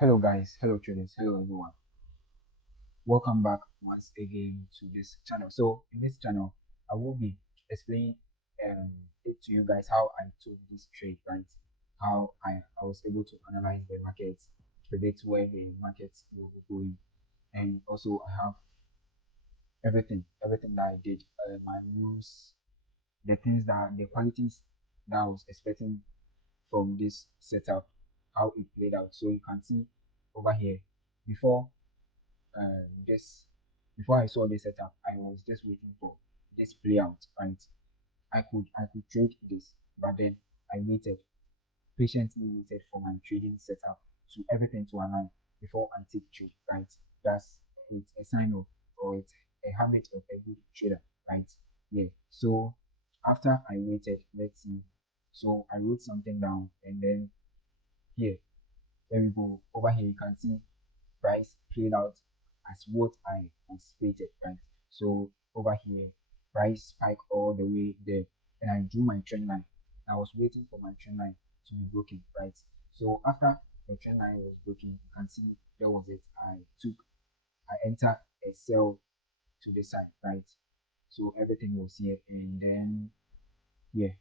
Hello guys, hello traders, hello everyone. Welcome back once again to this channel. So in this channel, I will be explaining it to you guys how I took this trade, right? How I was able to analyze the markets, predict where the markets will be going, and also I have everything that I did, my moves, the qualities that I was expecting from this setup, how it played out. So you can see over here before just before I saw this setup, I was just waiting for this play out, right? I could trade this, but then I waited, patiently waited for my trading setup to everything to align before I take trade, right? That's it's a sign of or it's a habit of a good trader, right? Yeah. So after I waited, let's see. So I wrote something down and then here, there we go. Over here you can see price played out as what I anticipated, right? So over here, price spike all the way there, and I drew my trend line. I was waiting for my trend line to be broken, right? So after the trend line was broken, you can see there was it. I entered a sell to the side, right? So everything was here, and then yeah,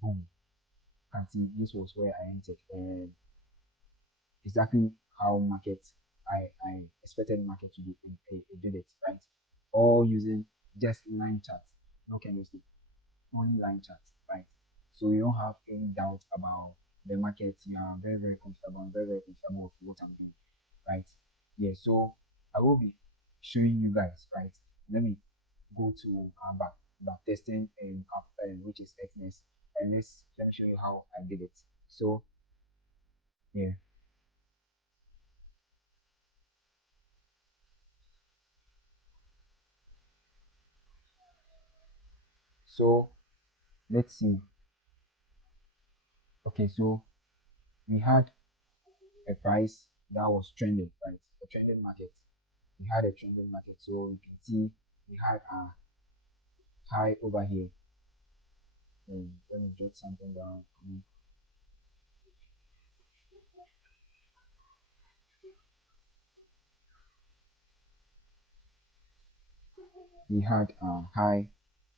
boom. You can see this was where I entered, and exactly how I expected market to do it did it, right? All using just line charts, no candlestick, only line charts, right? So you don't have any doubt about the market. You are very comfortable, very comfortable with what I'm doing, right? Yeah, so I will be showing you guys, right? Let me go to back testing and up which is XNS, and let me show you how I did it. So yeah, so let's see. Okay, so we had a price that was trending, right? A trending market. We had a trending market. So you can see we had a high over here. Let me jot something down. We had a high,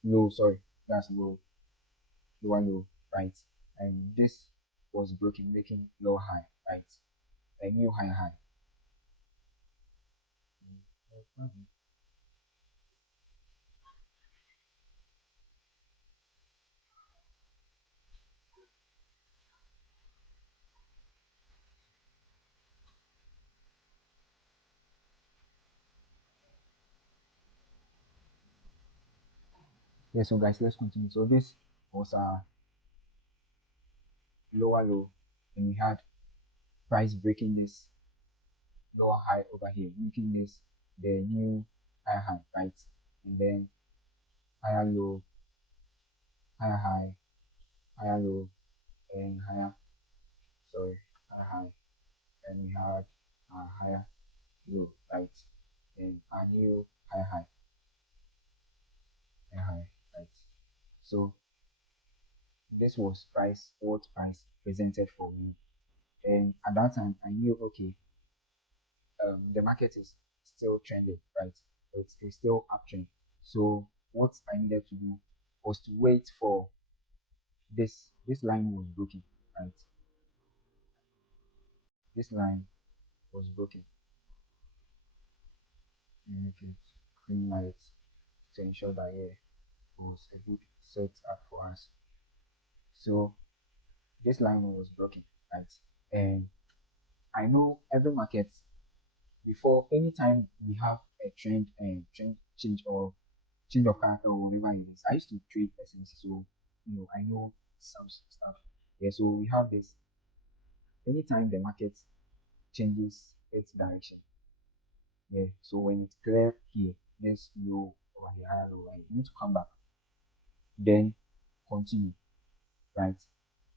low, sorry, that's low, lower low, right? And this was broken, making low high, right? A new high high. Yeah, so guys, let's continue. So this was a lower low, and we had price breaking this lower high over here, making this the new higher high, right? And then higher low, higher high, higher low, and higher, sorry, higher high, and we had a higher low, right? And a new higher high, higher high, right? So this was what price presented for me. And at that time, I knew, okay, the market is still trending, right? It's still uptrend. So what I needed to do was to wait for this line was broken, right? This line was broken. Make it green light to ensure that yeah, it was a good setup for us. So this line was broken, right? And I know every market before anytime we have a trend and trend change or change of character or whatever it is. I used to trade SMC, so I know some stuff. Yeah, so we have this anytime the market changes its direction. Yeah, so when it's clear here, there's low over here, higher low, right? You need to come back, then continue, right?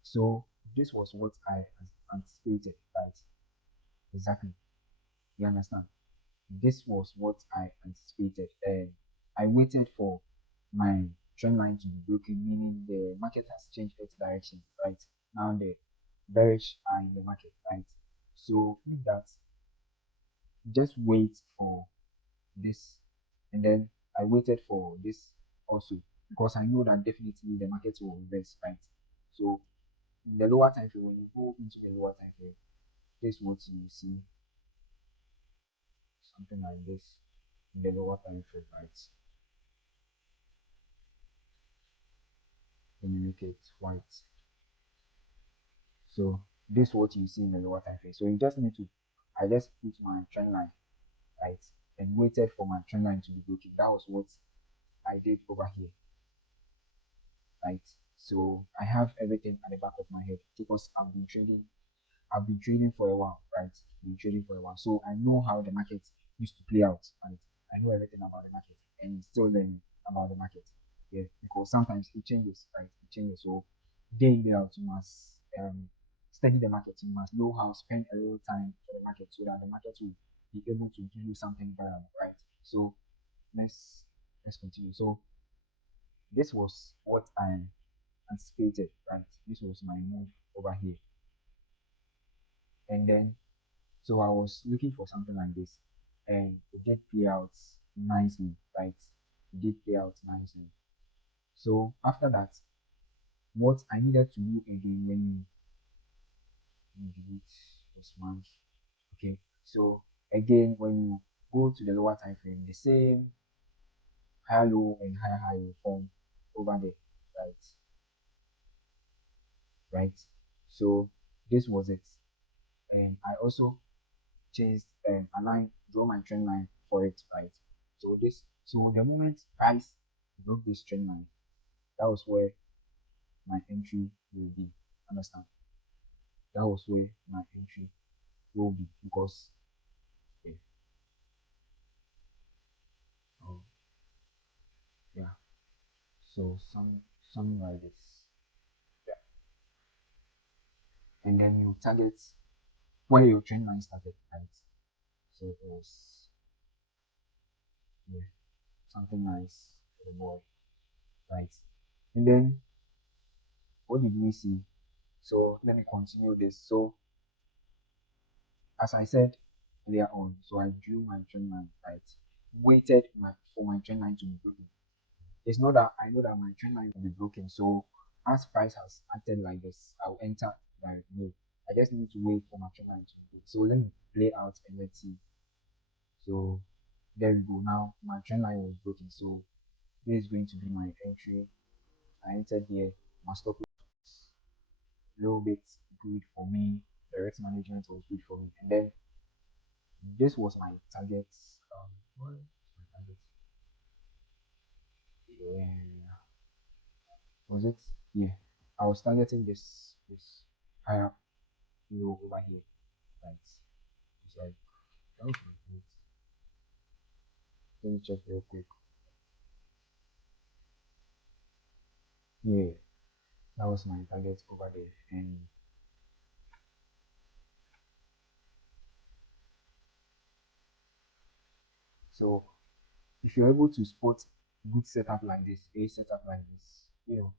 So this was what I anticipated, right? Exactly. You understand? This was what I anticipated, and I waited for my trend line to be broken, meaning the market has changed its direction, right? Now the bearish are in the market, right? So if that, just wait for this, and then I waited for this also, because I know that definitely the market will reverse, right? So in the lower time frame, when you go into the lower time frame, this is what you see, something like this in the lower time frame, right? Let me make it white. So this is what you see in the lower time frame. So you just need to, I just put my trend line, right, and waited for my trend line to be broken. That was what I did over here, right? So I have everything at the back of my head because I've been trading for a while, right? Been trading for a while. So I know how the market used to play out, right? I know everything about the market and still learning about the market. Yeah, because sometimes it changes, right? It changes. So day in, day out, you must study the market. You must know how to spend a little time for the market so that the market will be able to give you something valuable, right? So let's let's continue. So this was what I anticipated, right? This was my move over here. And then so I was looking for something like this, and it did play out nicely, right? It did play out nicely. So after that, what I needed to do again when you delete this month, okay? So again, when you go to the lower time frame, the same higher low and higher high will form over there, right? Right. So this was it, and I also changed a line, draw my trend line for it, right? So this, so the moment price broke this trend line, that was where my entry will be. Understand? That was where my entry will be because yeah, oh, yeah. So something like this, yeah. And then you target where your trend line started, right? So it was yeah, something nice for the board, right? And then what did we see? So let me continue this. So as I said earlier on, so I drew my trend line, right? Waited for my trend line to be broken. It's not that I know that my trend line will be broken. So as price has acted like this, I'll enter like no. I just need to wait for my trend line to be broken. So let me play out and let's see. So there we go. Now my trend line was broken. So this is going to be my entry. I entered here. My stop loss a little bit good for me. The risk management was good for me. And then this was my target. What was my target? Yeah, was it? Yeah, I was targeting this higher low over here. Right. It's like that was my target. Let me check real quick. Yeah, that was my target over there. And so if you're able to spot good setup like this, a setup like this, you know,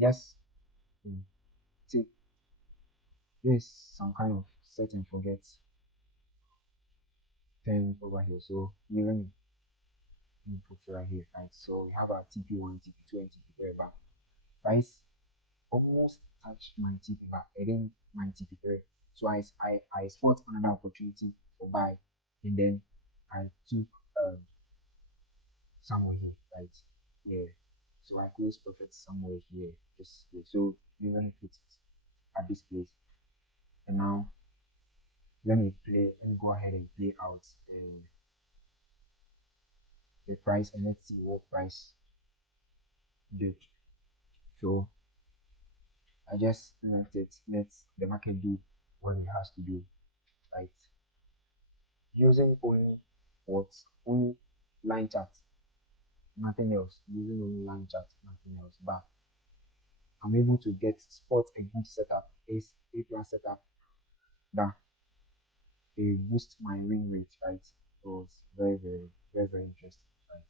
just mm, take this some kind of set and forget thing over here. So even input right here, right? So we have our TP1, TP2, and TP3 back. Price almost touched my TP back. I didn't my TP3. So I spot another opportunity for buy, and then I took um somewhere here, right? Yeah. So I close profit somewhere here, just here. So even if it's at this place, and now let me go ahead and play out the price, and let's see what price did. So I just left it, let the market do what it has to do, right? Using only what? Only line chart, nothing else. Using only line chart, nothing else. But I'm able to get spot a good setup, a plus setup that will boost my win rate, right? So it was very interesting, right?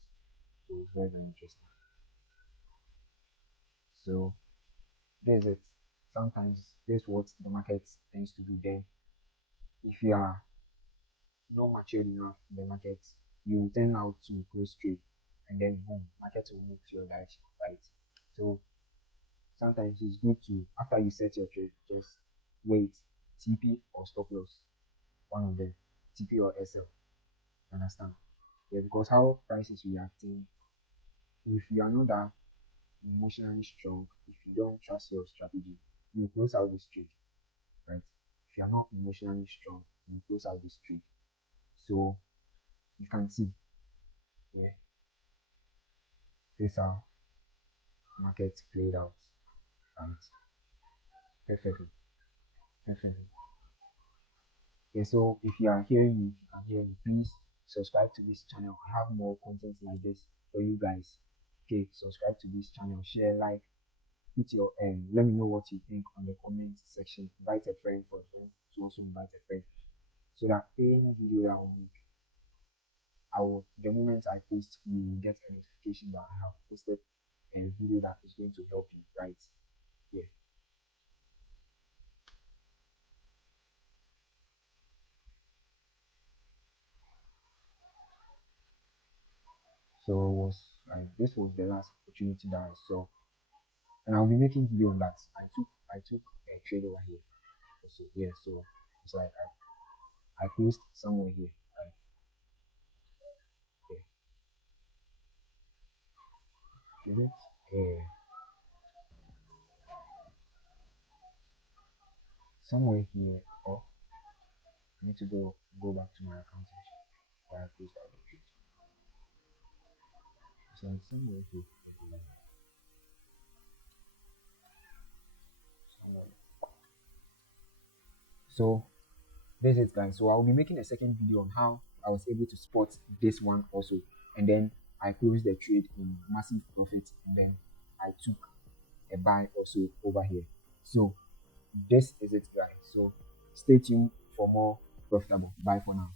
It was very interesting. So this is it. Sometimes this is what the market tends to do then. If you are not matured enough in the market, you turn out to close trade, and then boom, market will move to your direction, right? So sometimes it's good to, after you set your trade, just wait, TP or stop loss, one of them, TP or SL. Understand? Yeah, because how price is reacting, if you are not that emotionally strong, if you don't trust your strategy, you close out this trade, right? If you are not emotionally strong, you close out this trade. So you can see, yeah, this how market played out, right? Perfectly, perfectly. Okay, so if you are hearing me, if you can hear me, please subscribe to this channel. I have more content like this for you guys. Okay, subscribe to this channel, share, like, put your let me know what you think on the comment section. Invite a friend for them to also invite a friend so that any video that I will make, I will, the moment I post, you will get a notification that I have posted a video that is going to help you, right? Yeah. So it was like this was the last opportunity that I saw, and I'll be making video on that. I took a trade over here. So yeah, so it's like I closed somewhere here. Like, yeah, is it? Yeah, somewhere here. Oh, I need to go back to my account section where I closed out the trade. It's like somewhere here. Somewhere. So this is guys. So I'll be making a second video on how I was able to spot this one also, and then I closed the trade in massive profit, and then I took a buy also over here. So this is it guys. So stay tuned for more profitable. Bye for now.